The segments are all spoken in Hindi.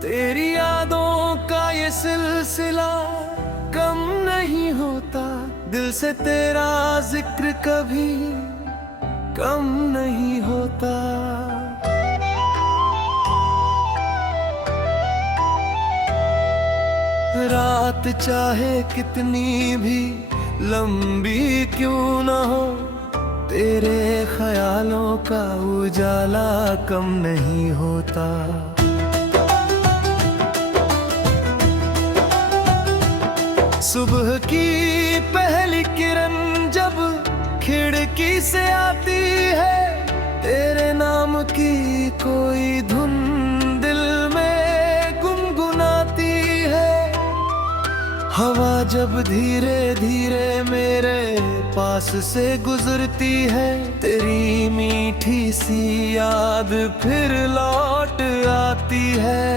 तेरी यादों का ये सिलसिला कम नहीं होता, दिल से तेरा जिक्र कभी कम नहीं होता। रात चाहे कितनी भी लंबी क्यों ना हो, तेरे ख्यालों का उजाला कम नहीं होता। सुबह की पहली किरण जब खिड़की से आती है, तेरे नाम की कोई धुन दिल में गुनगुनाती है। हवा जब धीरे धीरे मेरे पास से गुजरती है, तेरी मीठी सी याद फिर लौट आती है।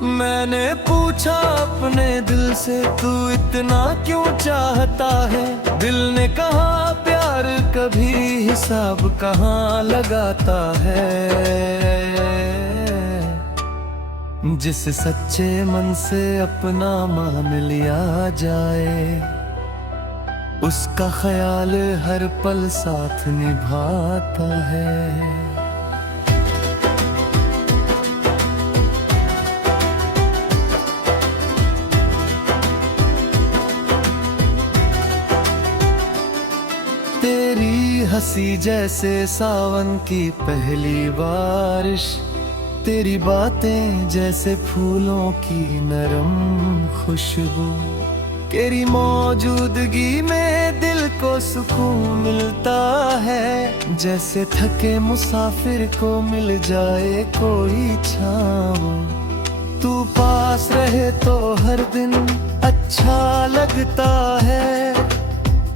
मैंने पूछा अपने दिल से, तू इतना क्यों चाहता है? दिल ने कहा प्यार कभी हिसाब कहाँ लगाता है। जिस सच्चे मन से अपना मान लिया जाए, उसका ख्याल हर पल साथ निभाता है। तेरी हंसी जैसे सावन की पहली बारिश, तेरी बातें जैसे फूलों की नरम खुशबू, तेरी मौजूदगी में दिल को सुकून मिलता है। जैसे थके मुसाफिर को मिल जाए कोई छाँव, तू पास रहे तो हर दिन अच्छा लगता है।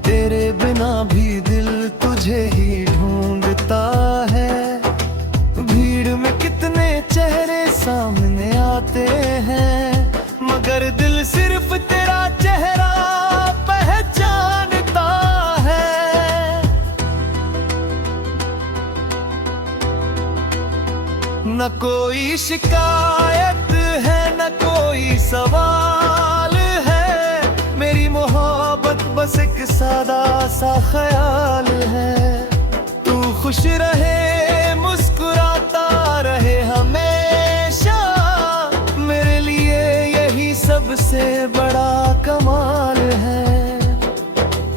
तेरे बिना भी दिल तुझे ही ढूंढता है। भीड़ में कितने चेहरे सामने आते हैं, मगर दिल सिर्फ तेरा चेहरा पहचानता है। न कोई शिकायत है, न कोई सवाल है, मेरी मोहब्बत बस एक सादा सा ख्याल है। तू खुश रहे, मुस्कुराता रहे हमेशा, मेरे लिए यही सबसे बड़ा कमाल है।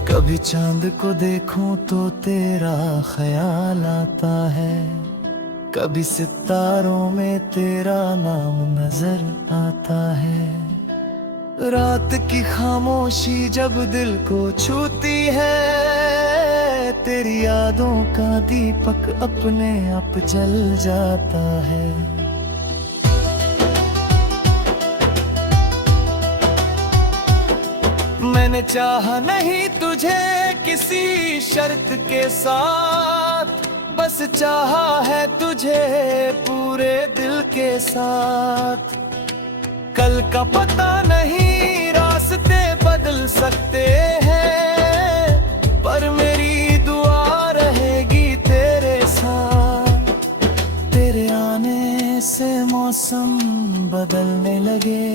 कभी चांद को देखूं तो तेरा ख्याल आता है, कभी सितारों में तेरा नाम नजर आता है। रात की खामोशी जब दिल को छूती है, तेरी यादों का दीपक अपने आप जल जाता है। मैंने चाहा नहीं तुझे किसी शर्त के साथ, बस चाहा है तुझे पूरे दिल के साथ। कल का पता नहीं, रास्ते बदल सकते हैं, पर मेरी दुआ रहेगी तेरे साथ। तेरे आने से मौसम बदलने लगे,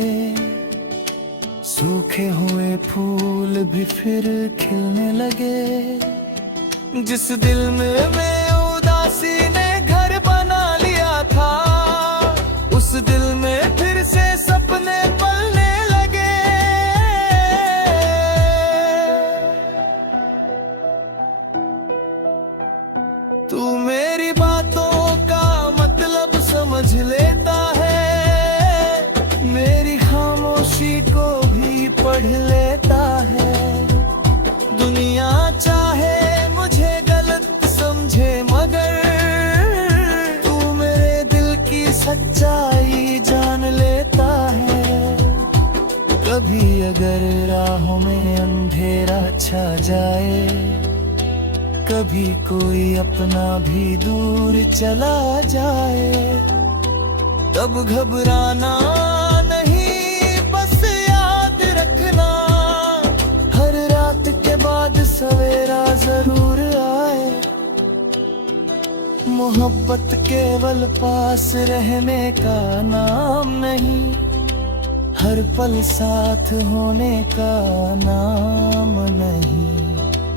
सूखे हुए फूल भी फिर खिलने लगे। जिस दिल में उदासी ने घर बना लिया था, उस दिल में फिर से सपने पलने लगे। तू मेरी बातों का मतलब समझ लेता है, मेरी खामोशी को भी पढ़ लेता है। दुनिया चाहे मुझे गलत समझे, मगर तू मेरे दिल की सच्चाई जान लेता है। कभी अगर राहों में अंधेरा छा जाए, कभी कोई अपना भी दूर चला जाए, तब घबराना नहीं, बस याद रखना हर रात के बाद सवेरा जरूर आए। मोहब्बत केवल पास रहने का नाम नहीं, हर पल साथ होने का नाम नहीं।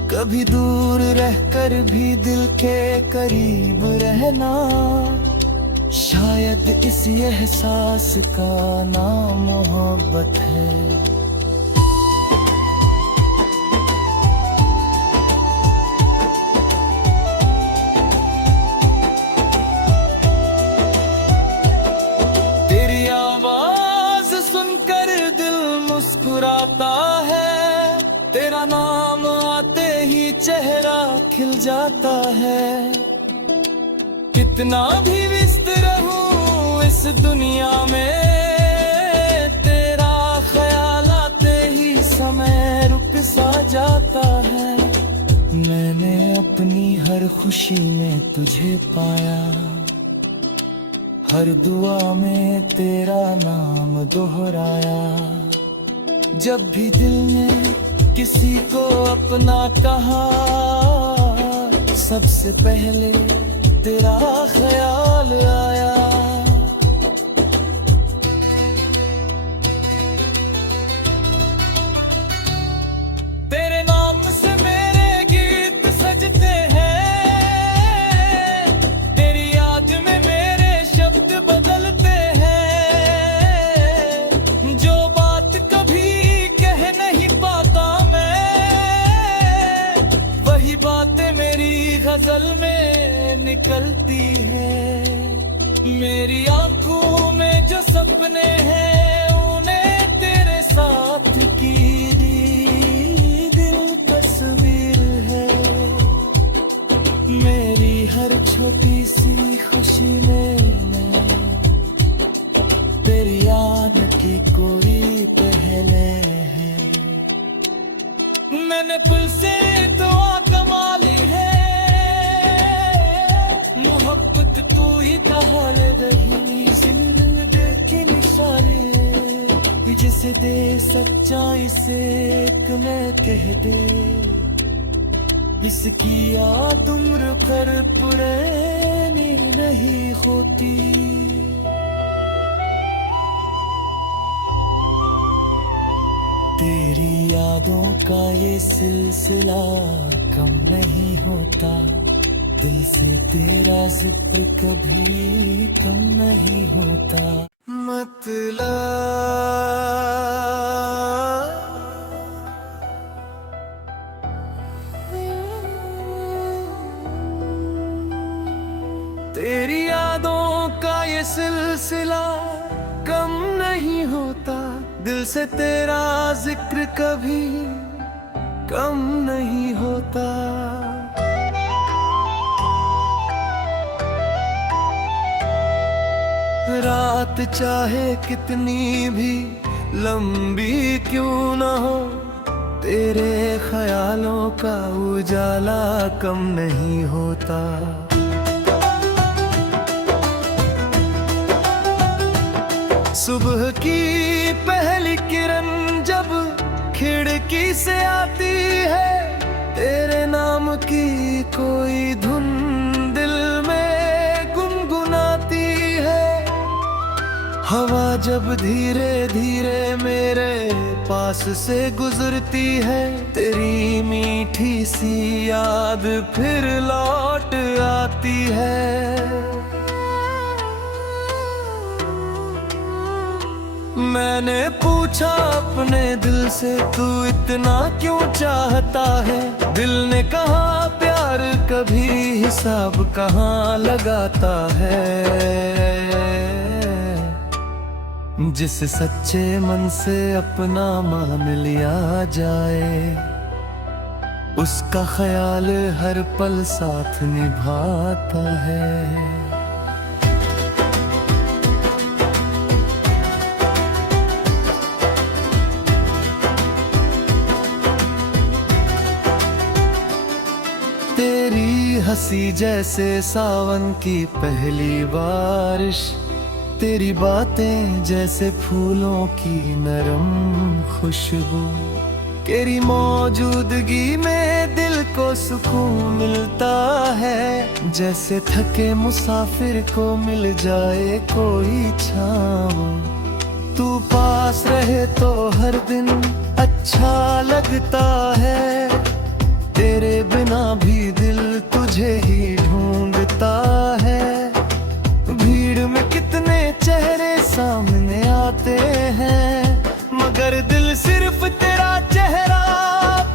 कभी दूर रहकर भी दिल के करीब रहना, शायद इस एहसास का नाम मोहब्बत है। तेरी आवाज सुनकर दिल मुस्कुराता है, तेरा नाम आते ही चेहरा खिल जाता है। कितना भी व्यस्त रहूं इस दुनिया में, तेरा ख्याल आते ही समय रुक सा जाता है। मैंने अपनी हर खुशी में तुझे पाया, हर दुआ में तेरा नाम दोहराया। जब भी दिल ने किसी को अपना कहा, सबसे पहले तेरा ख्याल आया। तेरे नाम से मेरे गीत सजते हैं, तेरी याद में मेरे शब्द बदलते हैं। जो बात कभी कह नहीं पाता मैं, वही बातें मेरी गजल में निकलती है। मेरी आंखों में जो सपने हैं, उन्हें तेरे साथ की दिल तस्वीर है। मेरी हर छोटी सी खुशी में तेरी याद की कोई पहले है। मैंने पुल से दुआ कमा ली है, मोहब्बत तू ही कहाल रही। जिंदगी के निशाने जिसे दे सच्चाई से एक मैं कह दे, इसकी याद उम्र कर पुरानी नहीं होती। तेरी यादों का ये सिलसिला कम नहीं होता, दिल से तेरा जिक्र कभी कम नहीं होता। मतलब तेरी यादों का ये सिलसिला कम नहीं होता, दिल से तेरा जिक्र कभी कम नहीं होता। रात चाहे कितनी भी लंबी क्यों ना हो, तेरे ख्यालों का उजाला कम नहीं होता। सुबह की पहली किरण जब खिड़की से आती है, तेरे नाम की कोई धुन दिल में गुनगुनाती है। हवा जब धीरे धीरे मेरे पास से गुजरती है, तेरी मीठी सी याद फिर लौट आती है। मैंने पूछा अपने दिल से, तू इतना क्यों चाहता है? दिल ने कहा प्यार कभी हिसाब कहाँ लगाता है। जिस सच्चे मन से अपना मान लिया जाए, उसका ख्याल हर पल साथ निभाता है। तेरी हंसी जैसे सावन की पहली बारिश, तेरी बातें जैसे फूलों की नरम खुशबू, तेरी मौजूदगी में दिल को सुकून मिलता है। जैसे थके मुसाफिर को मिल जाए कोई छाँव, तू पास रहे तो हर दिन अच्छा लगता है। तेरे बिना भी दिल तुझे ही ढूंढता है। भीड़ में कितने चेहरे सामने आते हैं, मगर दिल सिर्फ तेरा चेहरा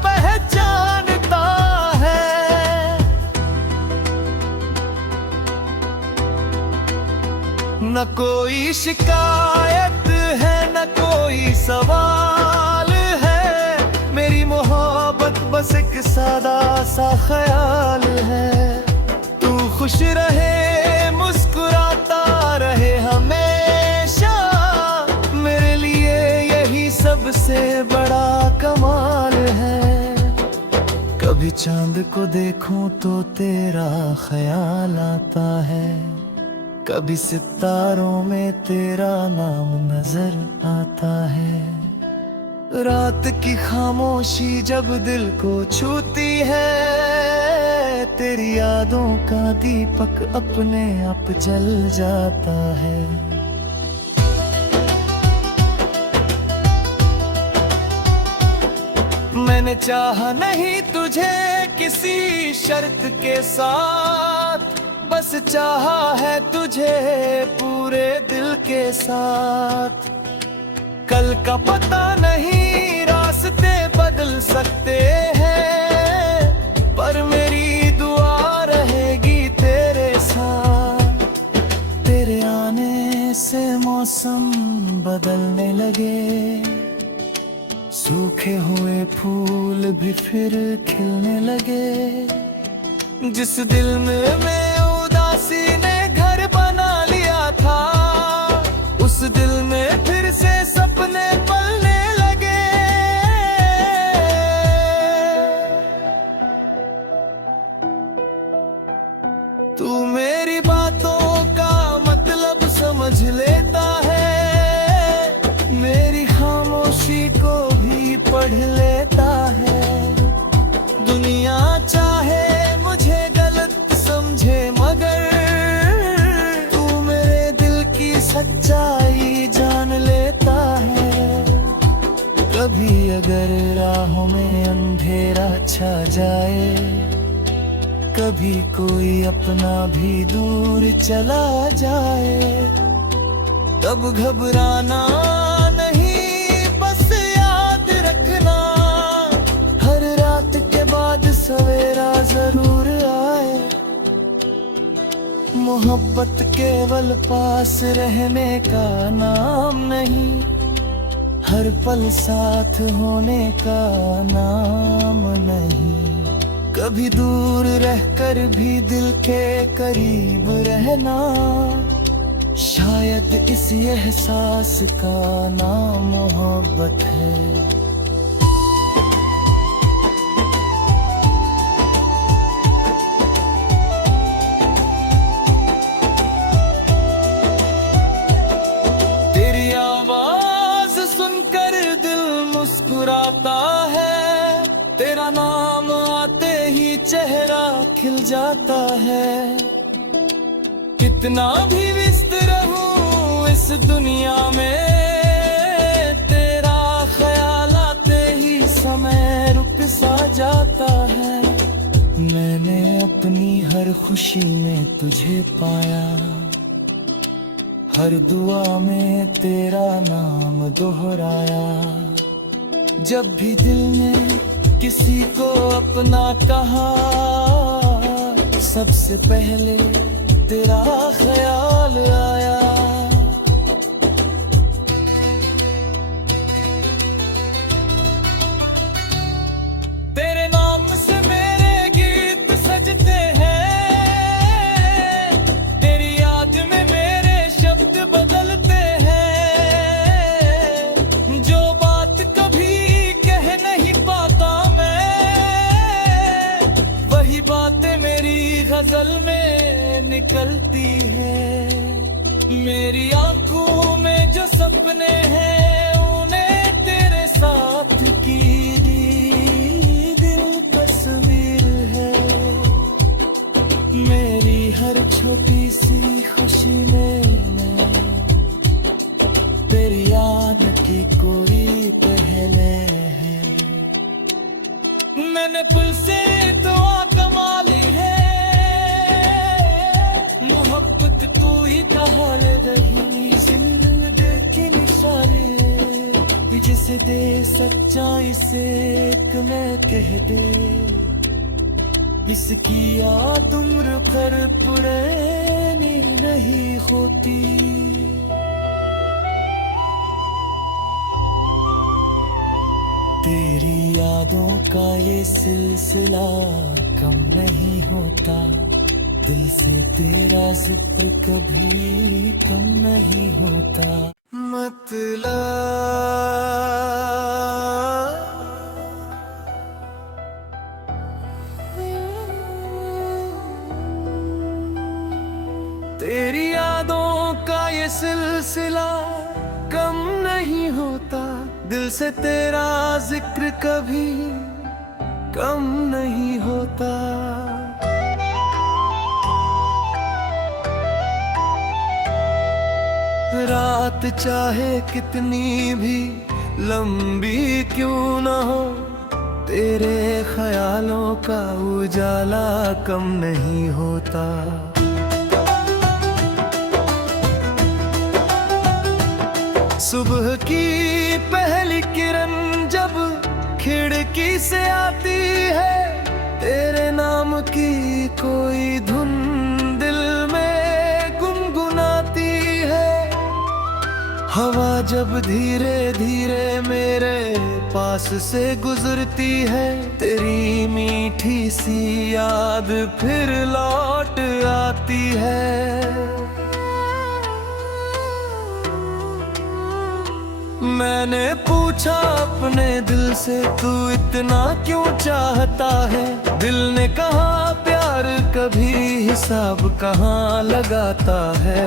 पहचानता है। न कोई शिकायत है, न कोई सवाल है। मेरी मोहब्बत बस एक सादा सा ख्याल है। तू खुश रहे, मुस्कुराता रहे हमेशा, मेरे लिए यही सबसे बड़ा कमाल है। कभी चांद को देखूं तो तेरा ख्याल आता है, कभी सितारों में तेरा नाम नजर आता है। रात की खामोशी जब दिल को छूती है, तेरी यादों का दीपक अपने आप जल जाता है। मैंने चाहा नहीं तुझे किसी शर्त के साथ, बस चाहा है तुझे पूरे दिल के साथ। कल का पता नहीं, रास्ते बदल सकते हैं, पर मेरी दुआ रहेगी तेरे साथ। तेरे आने से मौसम बदलने लगे, सूखे हुए फूल भी फिर खिलने लगे। जिस दिल में उदासी ने घर बना लिया था, उस दिल में फिर से सपने पलने लगे। तू मेरी बातों का मतलब समझ लेता है, मेरी खामोशी को भी पढ़ लेता है। दुनिया चाहे मुझे गलत समझे, मगर तू मेरे दिल की सच्चाई जान लेता है। कभी अगर राहों में अंधेरा छा जाए, कभी कोई अपना भी दूर चला जाए, तब घबराना नहीं, बस याद रखना, हर रात के बाद सवेरा जरूर आए। मोहब्बत केवल पास रहने का नाम नहीं, हर पल साथ होने का नाम नहीं। कभी दूर रहकर भी दिल के करीब रहना, शायद इस एहसास का नाम मोहब्बत है। तेरी आवाज सुनकर दिल मुस्कुराता है, तेरा नाम आते ही चेहरा खिल जाता है। कितना भी व्यस्त रहूं इस दुनिया में, तेरा ख्याल आते ही समय रुक सा जाता है। मैंने अपनी हर खुशी में तुझे पाया, हर दुआ में तेरा नाम दोहराया। जब भी दिल ने किसी को अपना कहा, सबसे पहले तेरा ख्याल आया। तेरे नाम से मेरे गीत सजते हैं, तेरी याद में मेरे शब्द बदलते हैं। जो बात कभी कह नहीं पाता मैं, वही बातें मेरी गजल में निकलती है। मेरी आंखों में जो सपने हैं उन्हें तेरे साथ की दिल तस्वीर है। मेरी हर छोटी सी खुशी में तेरी याद की कोई पहले है। मैंने पुल से दुआ कमा ली है, मोहब्बत को ही कहा ले रही जिंदगी के निशाने, जिसे दे सच्चाई से एक मैं कह दे, इसकी याद उम्र भर पुरानी नहीं होती। तेरी यादों का ये सिलसिला कम नहीं होता, दिल से तेरा जिक्र कभी कम नहीं होता। मतलब तेरी यादों का ये सिलसिला कम नहीं होता, दिल से तेरा जिक्र कभी कम नहीं होता। रात चाहे कितनी भी लंबी क्यों ना हो, तेरे ख्यालों का उजाला कम नहीं होता। सुबह की पहली किरण जब खिड़की से आती है, तेरे नाम की कोई धुन दिल में गुनगुनाती है। हवा जब धीरे धीरे मेरे पास से गुजरती है, तेरी मीठी सी याद फिर लौट आती है। मैंने पूछा अपने दिल से तू इतना क्यों चाहता है, दिल ने कहा प्यार कभी हिसाब कहाँ लगाता है।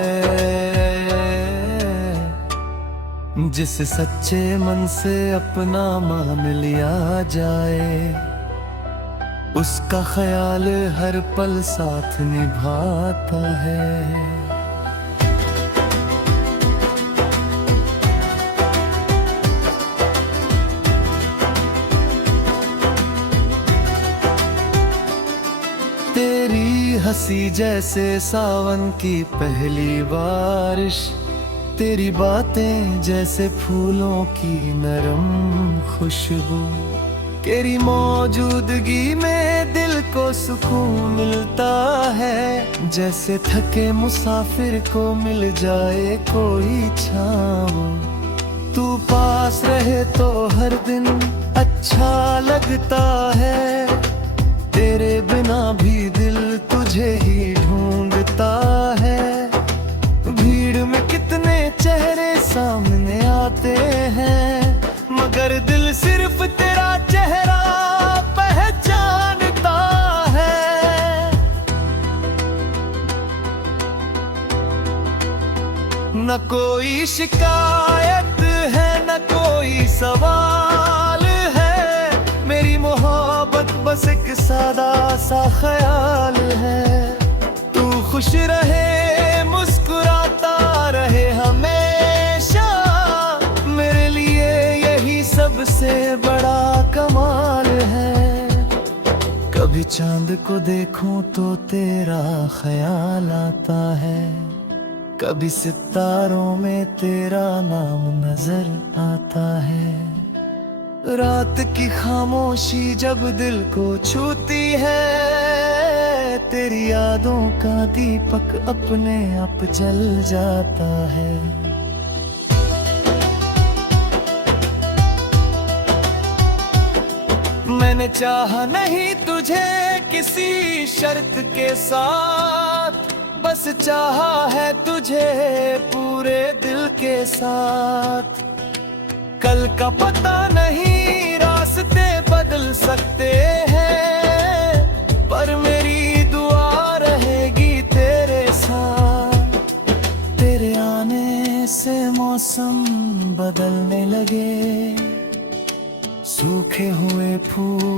जिस सच्चे मन से अपना मान लिया जाए, उसका ख्याल हर पल साथ निभाता है। तेरी हंसी जैसे सावन की पहली बारिश, तेरी बातें जैसे फूलों की नरम खुशबू, तेरी मौजूदगी में दिल को सुकून मिलता है। जैसे थके मुसाफिर को मिल जाए कोई छाँव, तू पास रहे तो हर दिन अच्छा लगता है। तेरे बिना भी दिल तुझे ही ढूंढता है। भीड़ में कितने चेहरे सामने आते हैं, मगर दिल सिर्फ तेरा चेहरा पहचानता है। न कोई शिकायत है न कोई सवाल है, मेरी मोहब्बत बस एक सादा सा ख्याल है। तू खुश रहे मुस्कुराता रहे हमेशा, मेरे लिए यही सबसे बड़ा कमाल है। कभी चांद को देखूं तो तेरा ख्याल आता है, कभी सितारों में तेरा नाम नजर आता है। रात की खामोशी जब दिल को छूती है, तेरी यादों का दीपक अपने आप जल जाता है। मैंने चाहा नहीं तुझे किसी शर्त के साथ, बस चाहा है तुझे पूरे दिल के साथ। कल का पता नहीं रास्ते बदल सकते हैं, पर मेरी दुआ रहेगी तेरे साथ। तेरे मौसम बदलने लगे, सूखे हुए फूल